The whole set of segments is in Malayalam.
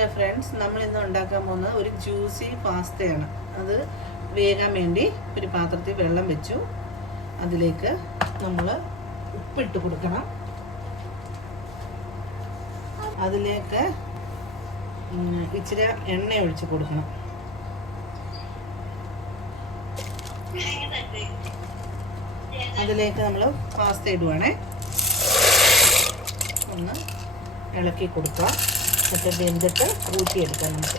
ഹലോ ഫ്രണ്ട്സ്, നമ്മൾ ഇന്ന് ഉണ്ടാക്കാൻ പോകുന്നത് ഒരു ജ്യൂസി പാസ്തയാണ്. അത് വേകാൻ വേണ്ടി ഒരു പാത്രത്തിൽ വെള്ളം വെച്ചു. അതിലേക്ക് നമ്മൾ ഉപ്പിട്ട് കൊടുക്കണം. അതിലേക്ക് ഇച്ചിരി എണ്ണ ഒഴിച്ച് കൊടുക്കണം. അതിലേക്ക് നമ്മൾ പാസ്ത ഇടുവാണേ. ഒന്ന് ഇളക്കി കൊടുക്കുക. എന്നിട്ട് വെന്തിട്ട് ഊറ്റിയെടുക്കാം നമുക്ക്.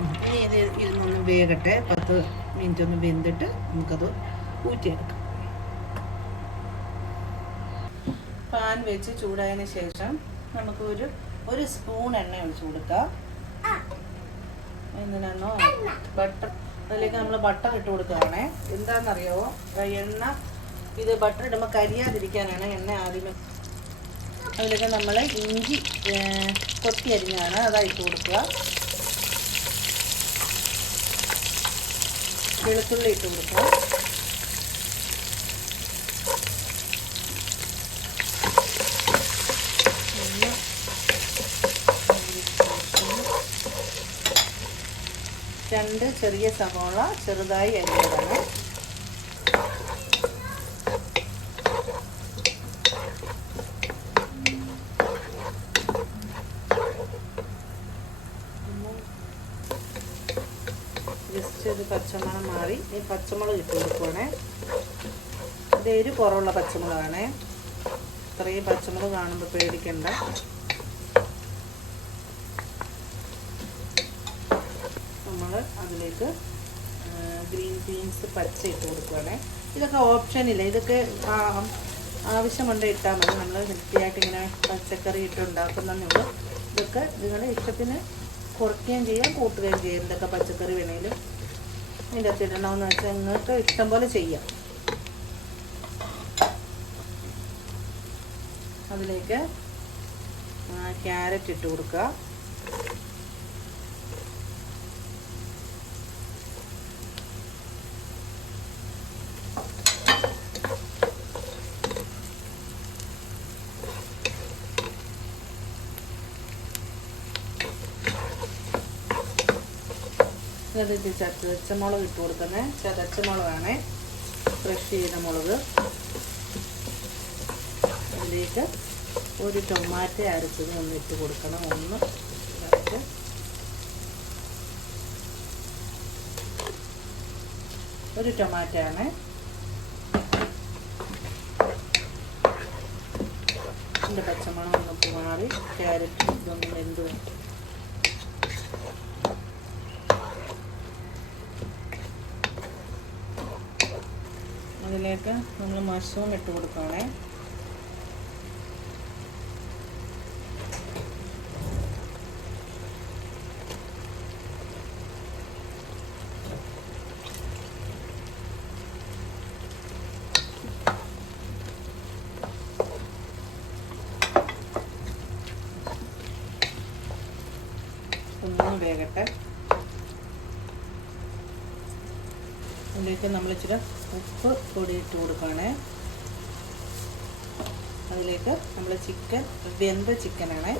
ഇനി ഇത് ഇരുന്നൊന്ന് വേകട്ടെ. 10 മിനിറ്റ് ഒന്ന് വെന്തിട്ട് നമുക്കത് ഊറ്റിയെടുക്കാം. പാൻ വെച്ച് ചൂടായതിന് ശേഷം നമുക്ക് ഒരു സ്പൂൺ എണ്ണ ഒഴിച്ച് കൊടുക്കാം. എന്തിനാണോ ബട്ടർ, അതിലേക്ക് നമ്മൾ ബട്ടർ ഇട്ട് കൊടുക്കുകയാണേ. എന്താണെന്നറിയാമോ, എണ്ണ ഇത് ബട്ടർ ഇടുമ്പോൾ കരിയാതിരിക്കാനാണ് എണ്ണ ആദ്യമേ. അതിലേക്ക് നമ്മൾ ഇഞ്ചി കൊത്തി അരിഞ്ഞാണ് അതായിട്ട് കൊടുക്കുക. വെളുത്തുള്ളി ഇട്ട് കൊടുക്കുക. രണ്ട് ചെറിയ സവോള ചെറുതായി അരിഞ്ഞതാണ്. ജസ്റ്റ് ഇത് പച്ചമണം മാറി ഈ പച്ചമുളക് ഇട്ട് കൊടുക്കുവാണേ. ഇത് എരിവ് കുറവുള്ള പച്ചമുളകാണേ. ഇത്രയും പച്ചമുളക് കാണുമ്പോൾ പേടിക്കണ്ട. നമ്മൾ അതിലേക്ക് ഗ്രീൻ ബീൻസ് പച്ച ഇട്ട് കൊടുക്കുവാണേ. ഇതൊക്കെ ഓപ്ഷനില്ല, ഇതൊക്കെ ആവശ്യമുണ്ട് ഇട്ടാൽ മതി. നമ്മൾ ഹെൽത്തിയായിട്ട് ഇങ്ങനെ പച്ചക്കറി ഇട്ട് ഉണ്ടാക്കുന്നുള്ളൂ. ഇതൊക്കെ നിങ്ങളുടെ ഇഷ്ടത്തിന് കുറയ്ക്കുകയും ചെയ്യാം, കൂട്ടുകയും ചെയ്യാം. എന്തൊക്കെ പച്ചക്കറി വേണേലും ഇതിൻ്റെ അകത്ത് ഇടണമെന്ന് വെച്ചാൽ നിങ്ങൾക്ക് ഇഷ്ടം പോലെ ചെയ്യാം. അതിലേക്ക് ക്യാരറ്റ് ഇട്ട് കൊടുക്കുക. ചതച്ചമുളക് ഇട്ട് കൊടുക്കുന്നത്. ചതച്ചമുളകാണ്, ഫ്രഷ് ചെയ്ത മുളക്. അതിലേക്ക് ഒരു ടൊമാറ്റോ അരച്ചത് ഒന്ന് ഇട്ട് കൊടുക്കണം. ഒന്ന് അരച്ച് ഒരു ടൊമാറ്റോ ആണ്. ഇതിൻ്റെ പച്ചമണം ഒന്ന് മാറി ക്യാരറ്റ് ഇതൊന്ന് വെന്ത് അതിലേക്ക് നമ്മൾ മഷ്റൂം ഇട്ട് കൊടുക്കുകയാണേ. ഒന്ന് വേകട്ടെ. അതിലേക്ക് നമ്മൾ ഇച്ചിരി ഉപ്പ് പൊടി ഇട്ട് കൊടുക്കുകയാണേ. അതിലേക്ക് നമ്മൾ വെന്ത ചിക്കനാണ്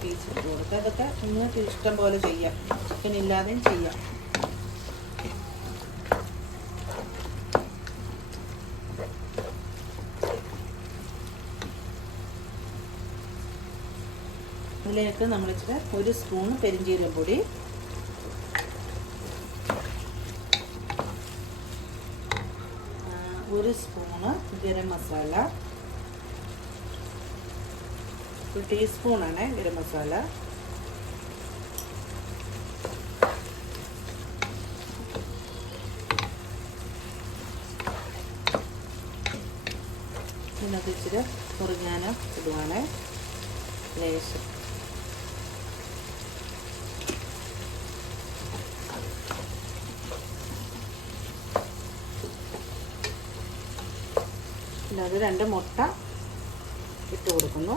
പീസ് ഇട്ട് കൊടുക്കുക. അതൊക്കെ നിങ്ങൾക്ക് ഇഷ്ടം പോലെ ചെയ്യാം, ചിക്കൻ ഇല്ലാതെയും ചെയ്യാം. അതിലേക്ക് നമ്മൾ ഇച്ചിരി ഒരു സ്പൂൺ പെരിഞ്ചീരകം പൊടി, ഒരു സ്പൂണ് ഗരം മസാല, ഒരു ടീസ്പൂണാണ് ഗരം മസാല, ഇതിനകത്ത് ഇച്ചിരി മുറിഞ്ഞാനം ഇടുവാണ് ലേശം. അത് 2 മുട്ട ഇട്ട് കൊടുക്കുന്നു.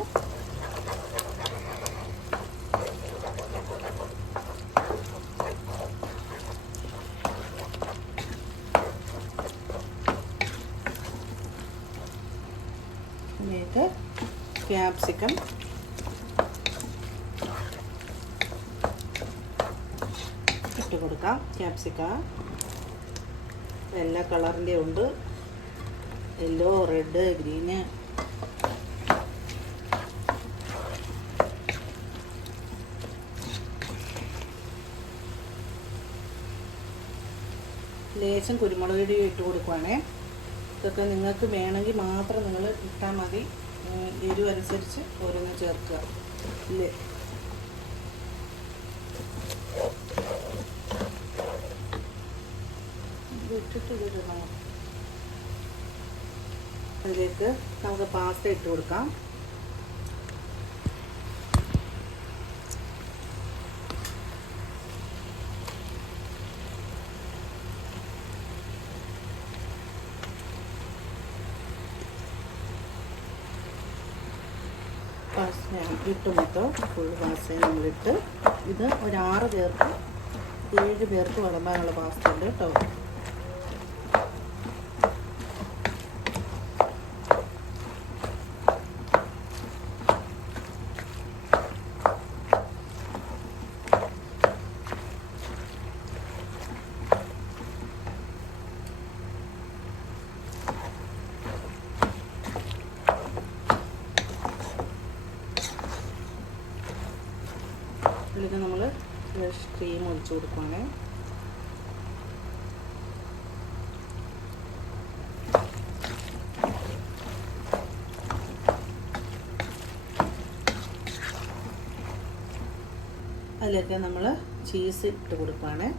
ഇതിലേക്ക് ക്യാപ്സിക്കം ഇട്ട് കൊടുക്കാം. ക്യാപ്സിക്ക എല്ലാ കളറിൻ്റെ ഉണ്ട്, യെല്ലോ, റെഡ്, ഗ്രീന്. ലേശം കുരുമുളക് പൊടി ഇട്ട് കൊടുക്കുവാണേ. ഇതൊക്കെ നിങ്ങൾക്ക് വേണമെങ്കിൽ മാത്രം നിങ്ങൾ ഇട്ടാൽ മതി. എരിവ് അനുസരിച്ച് ഓരോന്ന് ചേർക്കുക. ഇല്ലേ, ഇട്ടിട്ടിടണം. അതിലേക്ക് നമുക്ക് പാസ്ത ഇട്ട് കൊടുക്കാം. പാസ്ത ഇട്ട് മൊത്തം ഫുൾ പാസ്തയും നമ്മളിട്ട്, ഇത് ഒരു 6 പേർക്ക് 7 പേർക്ക് വിളമ്പാനുള്ള പാസ്ത ഉണ്ട് കേട്ടോ. ഇതിലേക്ക് നമ്മൾ ഫ്രഷ് ക്രീം ഒഴിച്ചു കൊടുക്കുകയാണ്. അതിലേക്ക് നമ്മൾ ചീസ് ഇട്ട് കൊടുക്കുകയാണ്.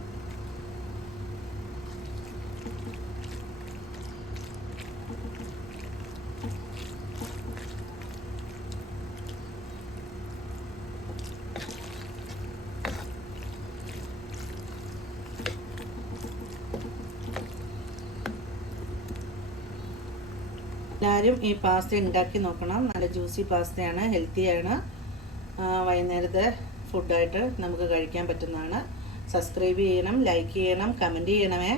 എല്ലാവരും ഈ പാസ്ത ഉണ്ടാക്കി നോക്കണം. നല്ല ജ്യൂസി പാസ്തയാണ്, ഹെൽത്തിയാണ്. വൈകുന്നേരത്തെ ഫുഡായിട്ട് നമുക്ക് കഴിക്കാൻ പറ്റുന്നതാണ്. സബ്സ്ക്രൈബ് ചെയ്യണം, ലൈക്ക് ചെയ്യണം, കമൻറ്റ് ചെയ്യണമേ.